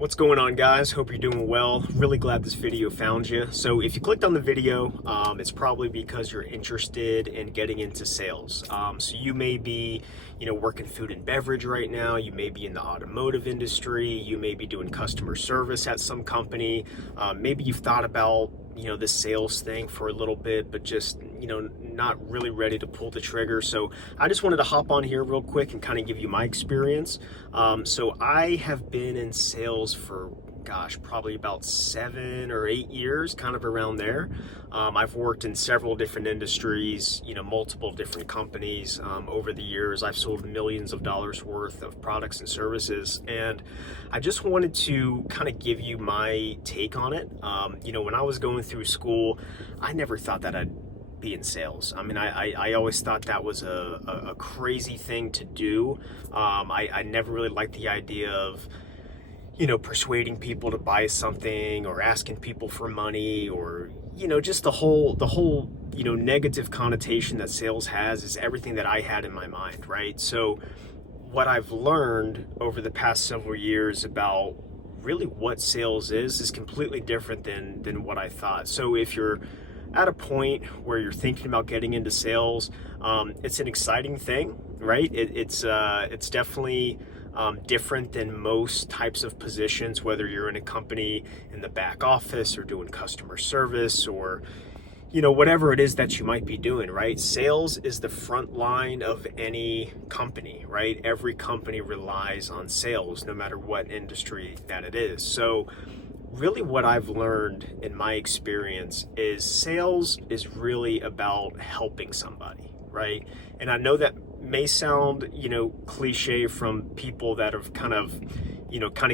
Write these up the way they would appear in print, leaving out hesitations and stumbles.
What's going on, guys? Hope you're doing well. Really glad this video found you. So if you clicked on the video, it's probably because you're interested in getting into sales. So you may be, working food and beverage right now. You may be in the automotive industry. You may be doing customer service at some company. Maybe you've thought about, this sales thing for a little bit, but just, not really ready to pull the trigger. So I just wanted to hop on here real quick and kind of give you my experience. So I have been in sales for, probably about 7 or 8 years, kind of around there. I've worked in several different industries, multiple different companies over the years. I've sold millions of dollars worth of products and services, and I just wanted to kind of give you my take on it. When I was going through school, I never thought that I'd be in sales. I mean, I always thought that was a crazy thing to do. I never really liked the idea of persuading people to buy something or asking people for money, or just the whole negative connotation that sales has is everything that I had in my mind, right? So what I've learned over the past several years about really what sales is completely different than what I thought. So if you're at a point where you're thinking about getting into sales, it's an exciting thing, right? It's definitely different than most types of positions, whether you're in a company in the back office or doing customer service or whatever it is that you might be doing, right? Sales is the front line of any company, right? Every company relies on sales, no matter what industry that it is. So really what I've learned in my experience is sales is really about helping somebody, right? And I know that may sound, cliche from people that have kind of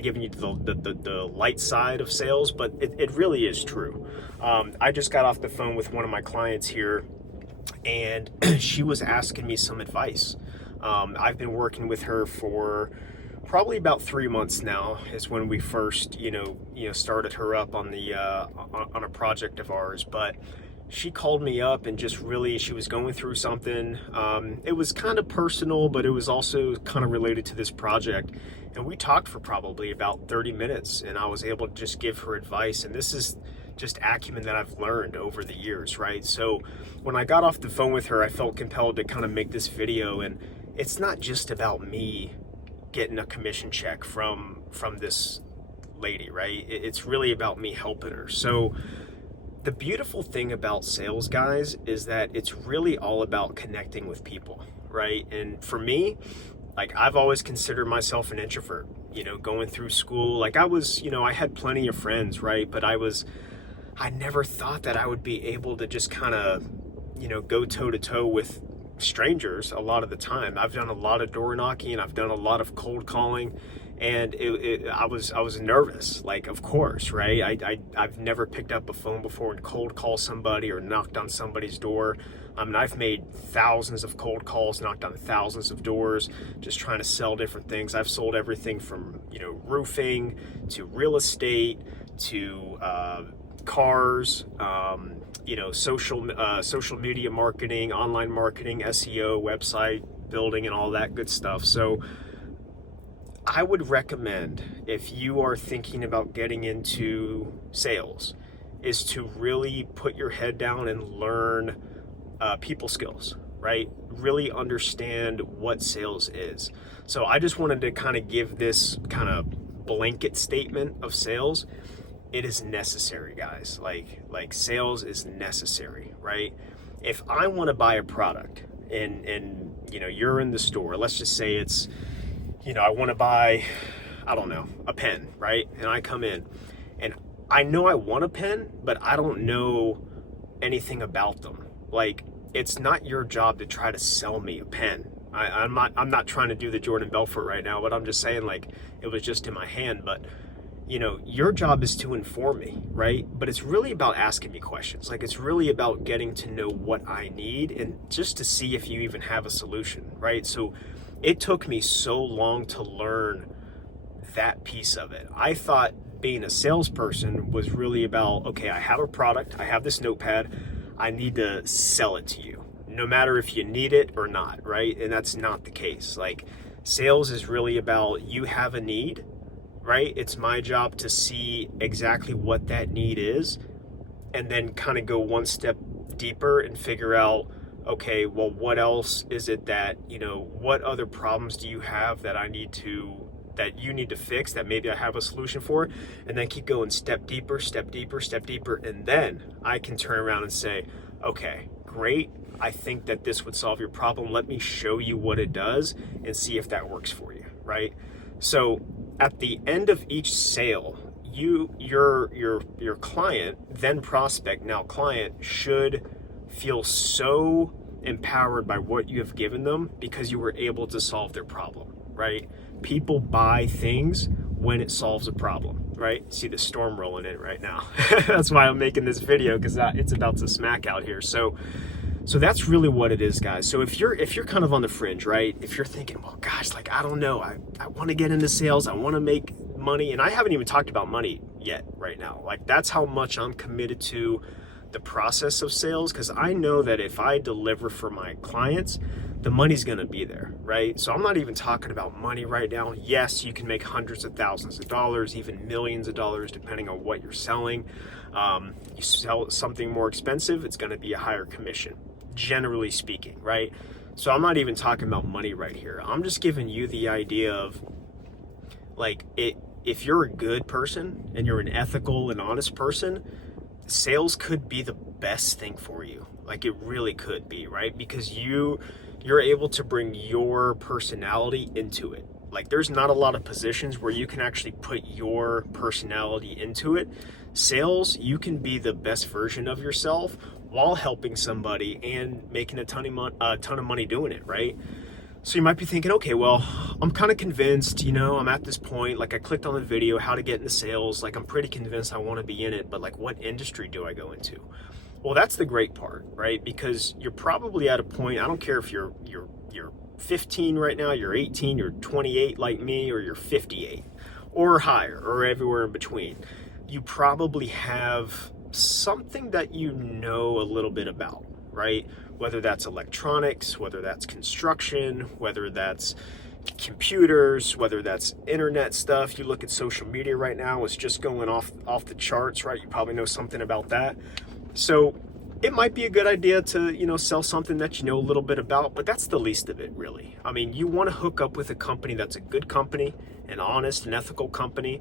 giving you the light side of sales, but it really is true. I just got off the phone with one of my clients here, and she was asking me some advice. I've been working with her for probably about 3 months now, is when we first, started her up on the on a project of ours. But she called me up and just really, she was going through something. It was kind of personal, but it was also kind of related to this project. And we talked for probably about 30 minutes, and I was able to just give her advice. And this is just acumen that I've learned over the years, right? So when I got off the phone with her, I felt compelled to kind of make this video. And it's not just about me getting a commission check from this lady, right? It's really about me helping her. So the beautiful thing about sales, guys, is that it's really all about connecting with people, right? And for me, like, I've always considered myself an introvert, going through school. Like, I had plenty of friends, right? But I never thought that I would be able to just kind of, go toe to toe with strangers a lot of the time. I've done a lot of door knocking, I've done a lot of cold calling, and I was nervous, like, of course, right? I've never picked up a phone before and cold call somebody or knocked on somebody's door. I mean, I've made thousands of cold calls, knocked on thousands of doors, just trying to sell different things. I've sold everything from, roofing to real estate to cars, social media marketing, online marketing, SEO, website building, and all that good stuff. So I would recommend, if you are thinking about getting into sales, is to really put your head down and learn people skills, right? Really understand what sales is. So I just wanted to kind of give this kind of blanket statement of sales. It is necessary, guys. Like sales is necessary, right? If I want to buy a product and you're in the store, let's just say it's, I want to buy, I don't know, a pen, right? And I come in and I know I want a pen, but I don't know anything about them. Like, it's not your job to try to sell me a pen. I'm not trying to do the Jordan Belfort right now, but I'm just saying, like, it was just in my hand. But your job is to inform me, right? But it's really about asking me questions. Like, it's really about getting to know what I need and just to see if you even have a solution, right? So it took me so long to learn that piece of it. I thought being a salesperson was really about, okay, I have a product, I have this notepad, I need to sell it to you, no matter if you need it or not, right? And that's not the case. Like, sales is really about, you have a need, right? It's my job to see exactly what that need is and then kind of go one step deeper and figure out, okay, well, what else is it that, what other problems do you have that that you need to fix, that maybe I have a solution for, and then keep going step deeper, step deeper, step deeper. And then I can turn around and say, okay, great. I think that this would solve your problem. Let me show you what it does and see if that works for you, right? So at the end of each sale, your client, then prospect, now client, should feel so empowered by what you have given them because you were able to solve their problem, right? People buy things when it solves a problem, right? See the storm rolling in right now. That's why I'm making this video, because it's about to smack out here. So that's really what it is, guys. So if you're kind of on the fringe, right? If you're thinking, well, gosh, like, I don't know, I want to get into sales, I want to make money, and I haven't even talked about money yet right now. Like, that's how much I'm committed to the process of sales, because I know that if I deliver for my clients, the money's going to be there, right? So I'm not even talking about money right now. Yes, you can make hundreds of thousands of dollars, even millions of dollars, depending on what you're selling. You sell something more expensive, it's going to be a higher commission, generally speaking, right? So I'm not even talking about money right here. I'm just giving you the idea of, like, if you're a good person and you're an ethical and honest person, sales could be the best thing for you. Like, it really could be, right? Because you're able to bring your personality into it. Like, there's not a lot of positions where you can actually put your personality into it. Sales, you can be the best version of yourself while helping somebody and making a ton of money doing it, right? So you might be thinking, okay, well, I'm kind of convinced, I'm at this point, like, I clicked on the video, how to get into sales, like, I'm pretty convinced I want to be in it, but, like, what industry do I go into? Well, that's the great part, right? Because you're probably at a point, I don't care if you're 15 right now, you're 18, you're 28 like me, or you're 58, or higher, or everywhere in between. You probably have something that you know a little bit about, right? Whether that's electronics, whether that's construction, whether that's computers, whether that's internet stuff. You look at social media right now, it's just going off the charts, right? You probably know something about that. So it might be a good idea to, sell something that you know a little bit about, but that's the least of it, really. I mean, you want to hook up with a company that's a good company, an honest and ethical company,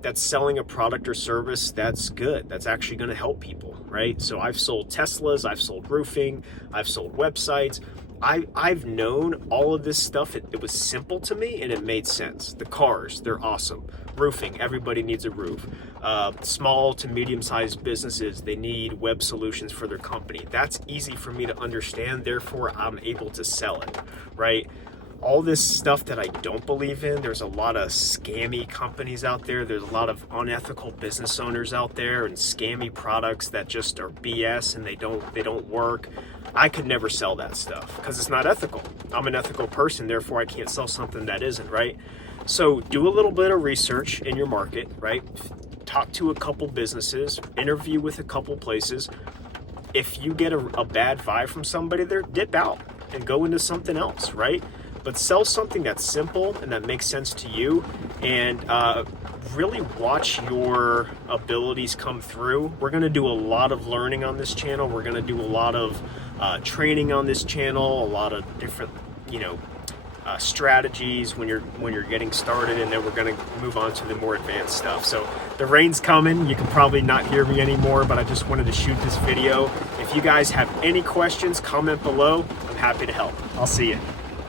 that's selling a product or service that's good, that's actually going to help people, right? So I've sold Teslas, I've sold roofing, I've sold websites. I've known all of this stuff. It was simple to me and it made sense. The cars, they're awesome. Roofing, everybody needs a roof. Small to medium-sized businesses, they need web solutions for their company. That's easy for me to understand, therefore I'm able to sell it, right? All this stuff that I don't believe in, there's a lot of scammy companies out there, there's a lot of unethical business owners out there and scammy products that just are BS and they don't work. I could never sell that stuff because it's not ethical. I'm an ethical person, therefore I can't sell something that isn't, right? So do a little bit of research in your market, right? Talk to a couple businesses, interview with a couple places. If you get a bad vibe from somebody there, dip out and go into something else, right? But sell something that's simple and that makes sense to you, and really watch your abilities come through. We're going to do a lot of learning on this channel. We're going to do a lot of training on this channel, a lot of different, strategies when you're getting started, and then we're going to move on to the more advanced stuff. So the rain's coming. You can probably not hear me anymore, but I just wanted to shoot this video. If you guys have any questions, comment below. I'm happy to help. I'll see you.